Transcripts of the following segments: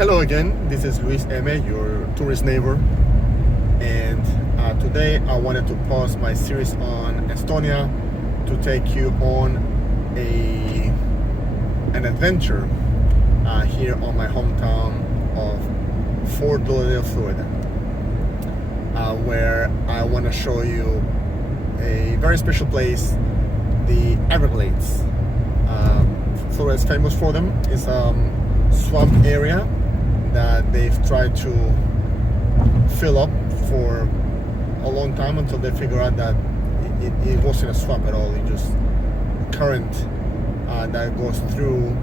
Hello again, this is Luis M, your tourist neighbor, and today I wanted to pause my series on Estonia to take you on an adventure here on my hometown of Fort Lauderdale, Florida, where I want to show you a very special place, the Everglades. Florida is famous for them. It's swamp area that they've tried to fill up for a long time until they figure out that it wasn't a swamp at all. It just current that goes through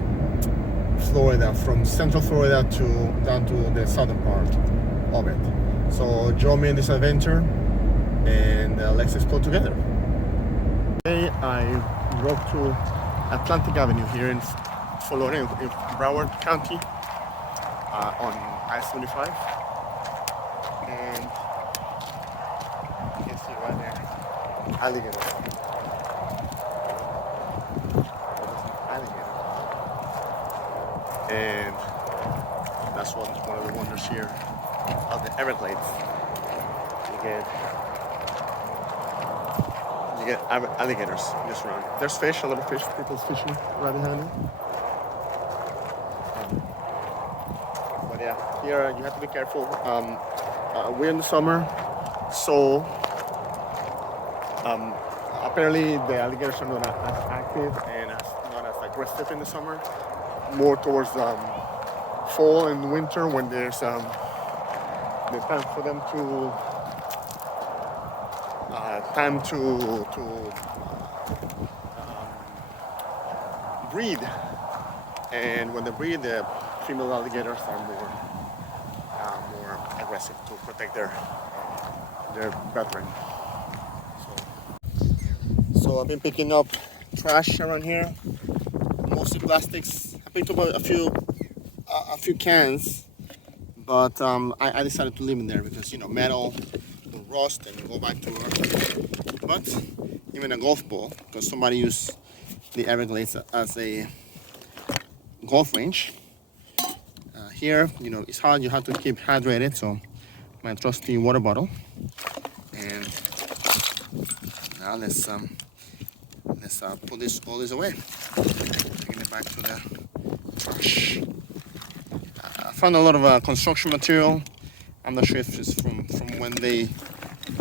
Florida, from central Florida to down to the southern part of it. So join me in this adventure and let's explore together. Today I drove to Atlantic Avenue here in Florida, in Broward County, on I-75, and you can see right there, alligators. And that's one of the wonders here of the Everglades. You get alligators just around. There's fish, a lot of fish. People's fishing right behind me. But yeah, here you have to be careful. We're in the summer, so apparently the alligators are not as active and not as aggressive in the summer. More towards fall and winter, when there's the time for them to breed, and when they breed, the female alligators are more aggressive to protect their brethren. So I've been picking up trash around here, mostly plastics. I picked up a few cans, but I decided to leave them there because metal will rust and go back to earth. But even a golf ball, because somebody used the Everglades as a golf range. Here, it's hard. You have to keep hydrated. So my trusty water bottle, and now let's put all this away. Taking it back to the trash. I found a lot of construction material. I'm not sure if it's from when they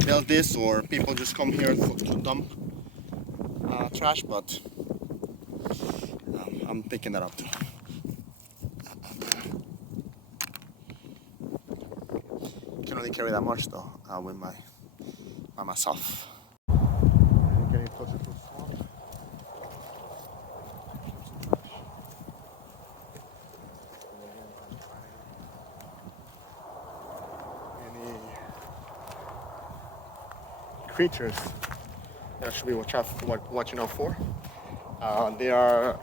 built this or people just come here to dump trash, but I'm picking that up too. Can only carry that much though with by myself. Getting closer to the swamp. Any creatures that should be watching out for. They are,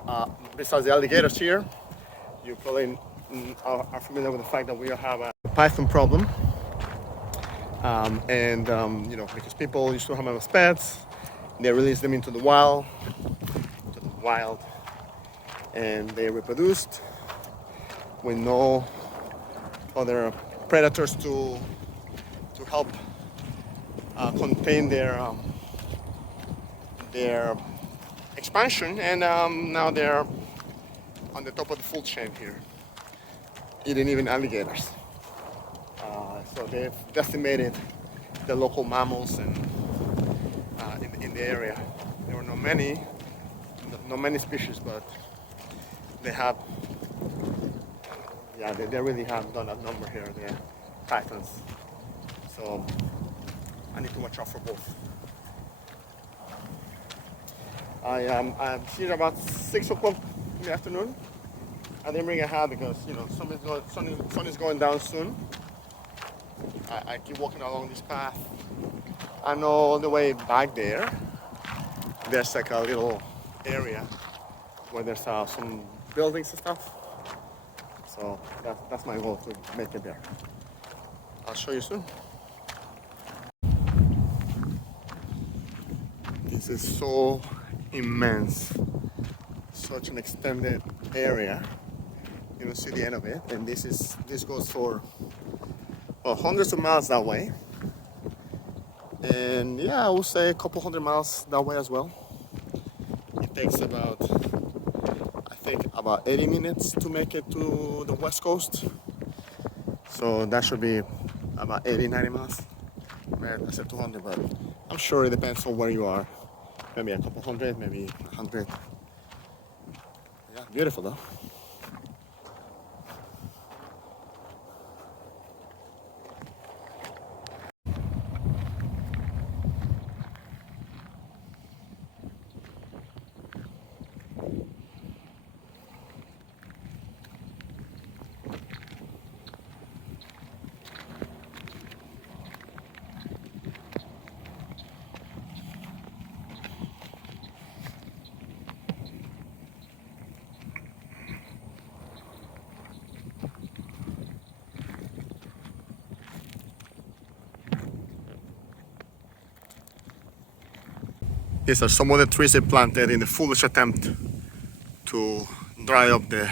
besides the alligators here, you probably are familiar with the fact that we have a python problem. Because people used to have them as pets, they released them into the wild, and they reproduced with no other predators to help contain their expansion, and now they're on the top of the food chain here, eating even alligators. So they've decimated the local mammals and in the area. There were not many species, but they have, they really have done a number here. They're pythons. So I need to watch out for both. I'm here about 6 o'clock in the afternoon. I didn't bring a hat because sun is going down soon. I keep walking along this path. I know all the way back there's like a little area where there's some buildings and stuff. So that's my goal, to make it there. I'll show you soon. This is so immense, such an extended area see the end of it. And this goes for hundreds of miles that way. And yeah, I would say a couple hundred miles that way as well. It takes about, I think, about 80 minutes to make it to the west coast. So that should be about 80, 90 miles. I said 200, but I'm sure it depends on where you are. Maybe a couple hundred, maybe 100. Yeah, beautiful though. These are some of the trees they planted in the foolish attempt to dry up the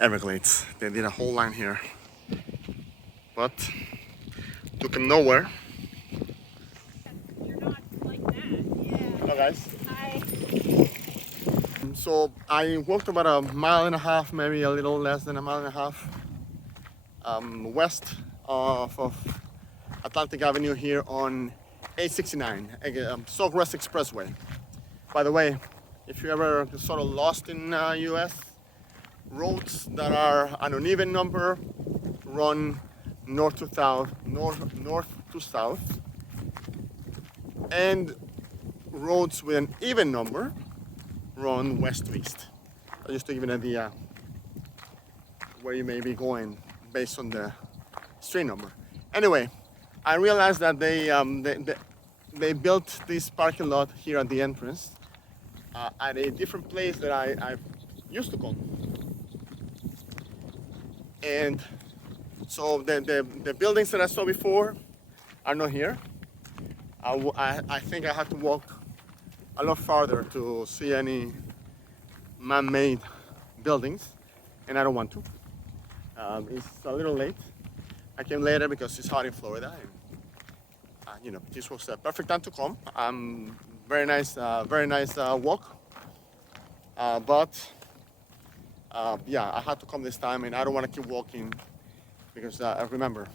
Everglades. They did a whole line here, but took them nowhere. You're not like that. Yeah. Hello guys. Hi. So I walked about a mile and a half, maybe a little less than a mile and a half, west of Atlantic Avenue here on 869, Southwest Expressway. By the way, if you ever sort of lost in US, roads that are an uneven number run north to south, north to south, and roads with an even number run west to east. Just to give you an idea where you may be going based on the street number. Anyway, I realized that they built this parking lot here at the entrance at a different place that I used to come. And so the buildings that I saw before are not here. I think I had to walk a lot farther to see any man-made buildings, and I don't want to. It's a little late. I came later because it's hot in Florida, and this was a perfect time to come. Very nice walk. But yeah, I had to come this time, and I don't want to keep walking because remember,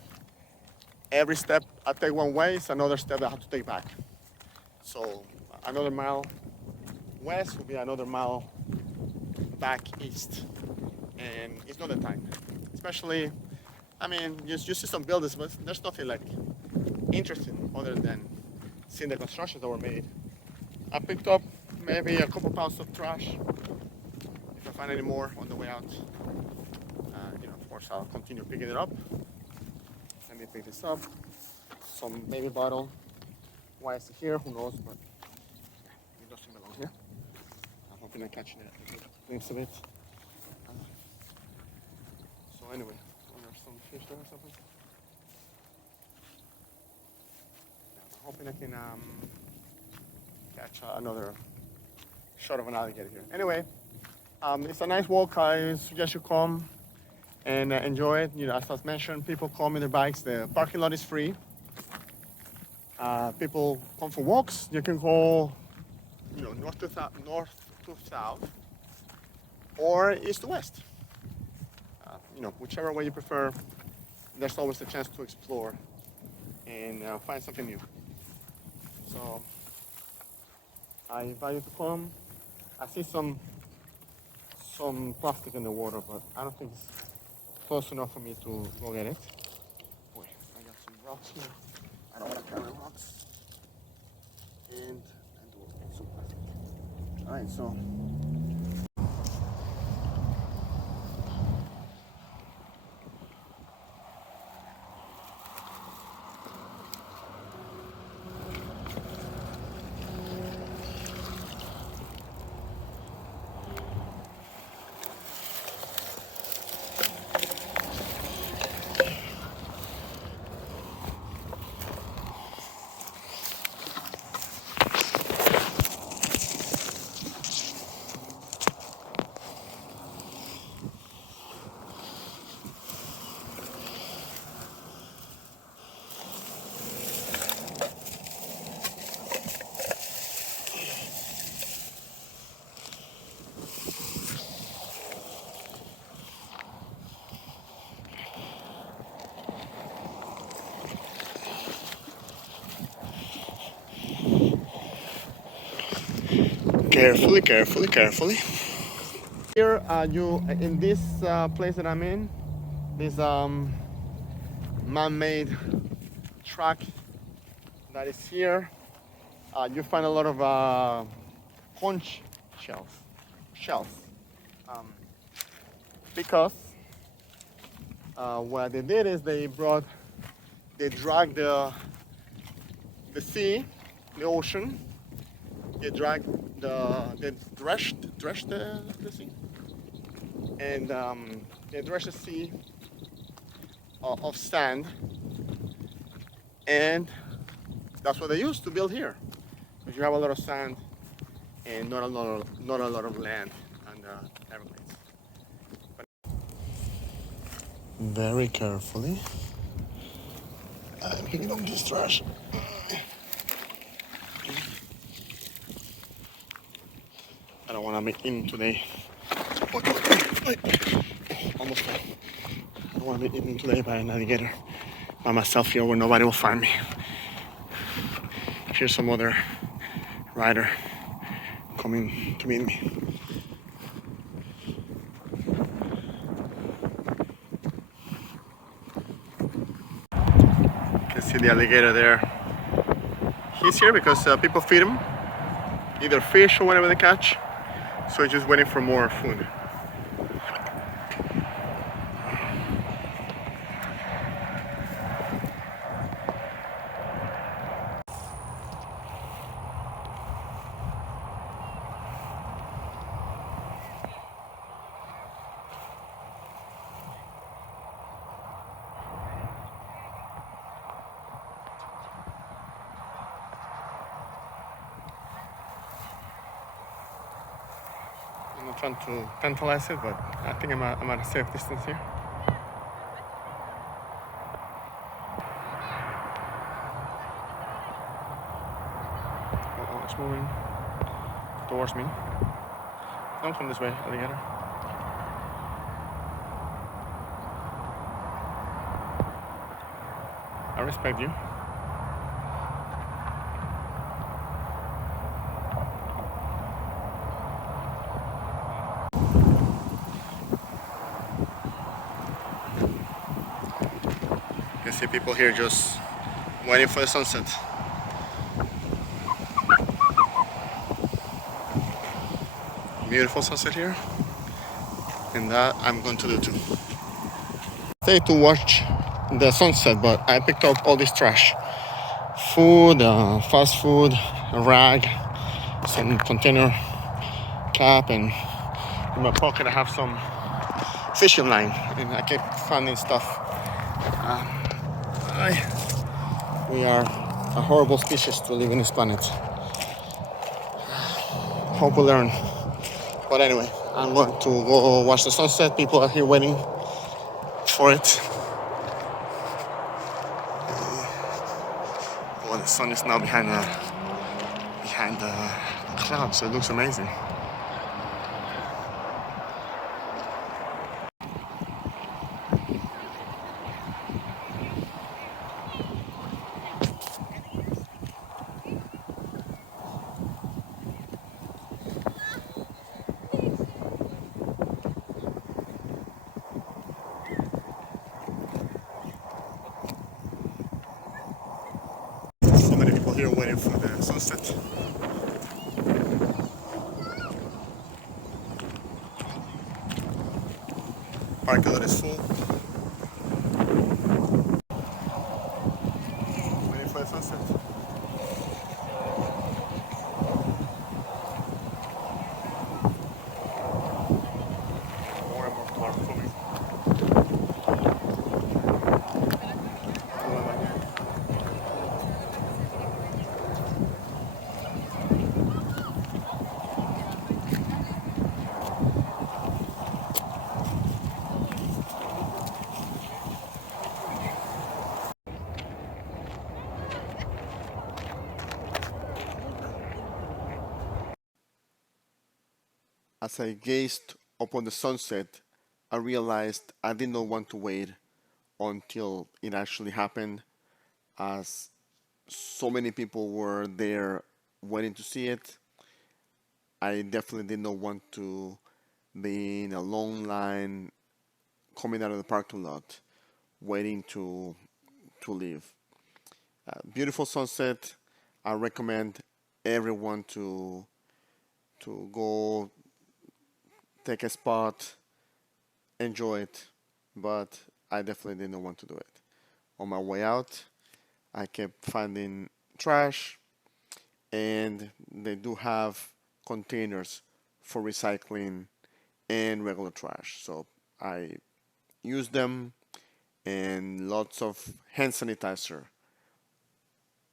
every step I take one way is another step I have to take back. So another mile west will be another mile back east, and it's not the time. Especially, I mean, you see some buildings, but there's nothing like interesting other than seeing the constructions that were made. I picked up maybe a couple pounds of trash. If I find any more on the way out, of course, I'll continue picking it up. Let me pick this up. Some baby bottle. Why is it here? Who knows? But it doesn't belong here. I'm hoping I catch it. Glimpse of it. So anyway, there's some fish there or something. I'm hoping I can catch another shot of an alligator here. Anyway, it's a nice walk. I suggest you come and enjoy it. As I mentioned, people come in their bikes. The parking lot is free. People come for walks. You can go, north to south, or east to west. Whichever way you prefer. There's always a chance to explore and find something new. So I invite you to come. I see some plastic in the water, but I don't think it's close enough for me to go get it. Boy, I got some rocks here. I don't want to carry rocks. And some plastic. All right, so. Carefully, carefully, carefully. Here, you in this place that I'm in, this man-made track that is here, you find a lot of conch shells, um, because what they did is they dragged the sea, the ocean, they dredged the sea, and they dredged the sea of sand, and that's what they used to build here. Because you have a lot of sand and not a lot of land on the Everglades. Very carefully. I'm picking up this trash. I don't want to be eaten today. Almost fell. I don't want to be eaten today by an alligator by myself here where nobody will find me. Here's some other rider coming to meet me. You can see the alligator there. He's here because people feed him, either fish or whatever they catch. So he's just waiting for more food. I'm not trying to tantalize it, but I think I'm at a safe distance here. It's moving towards me. Don't come this way, alligator. I respect you. You can see people here just waiting for the sunset. Beautiful sunset here, and that I'm going to do too. Stay to watch the sunset, but I picked up all this trash. Food, fast food, a rag, some container cap, and in my pocket I have some fishing line, and I keep finding stuff. We are a horrible species to live in this planet. Hope we learn. But anyway, I'm going to go watch the sunset. People are here waiting for it. Well, the sun is now behind the clouds, so it looks amazing. So many people here waiting for the sunset. Parking lot is full. Waiting for the sunset. More and more people are coming. As I gazed upon the sunset, I realized I did not want to wait until it actually happened, as so many people were there waiting to see it. I definitely did not want to be in a long line coming out of the parking lot waiting to leave. Beautiful sunset. I recommend everyone to go take a spot, enjoy it, but I definitely didn't want to do it. On my way out, I kept finding trash, and they do have containers for recycling and regular trash. So I use them and lots of hand sanitizer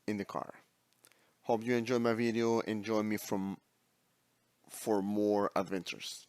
in the car. Hope you enjoyed my video and join me for more adventures.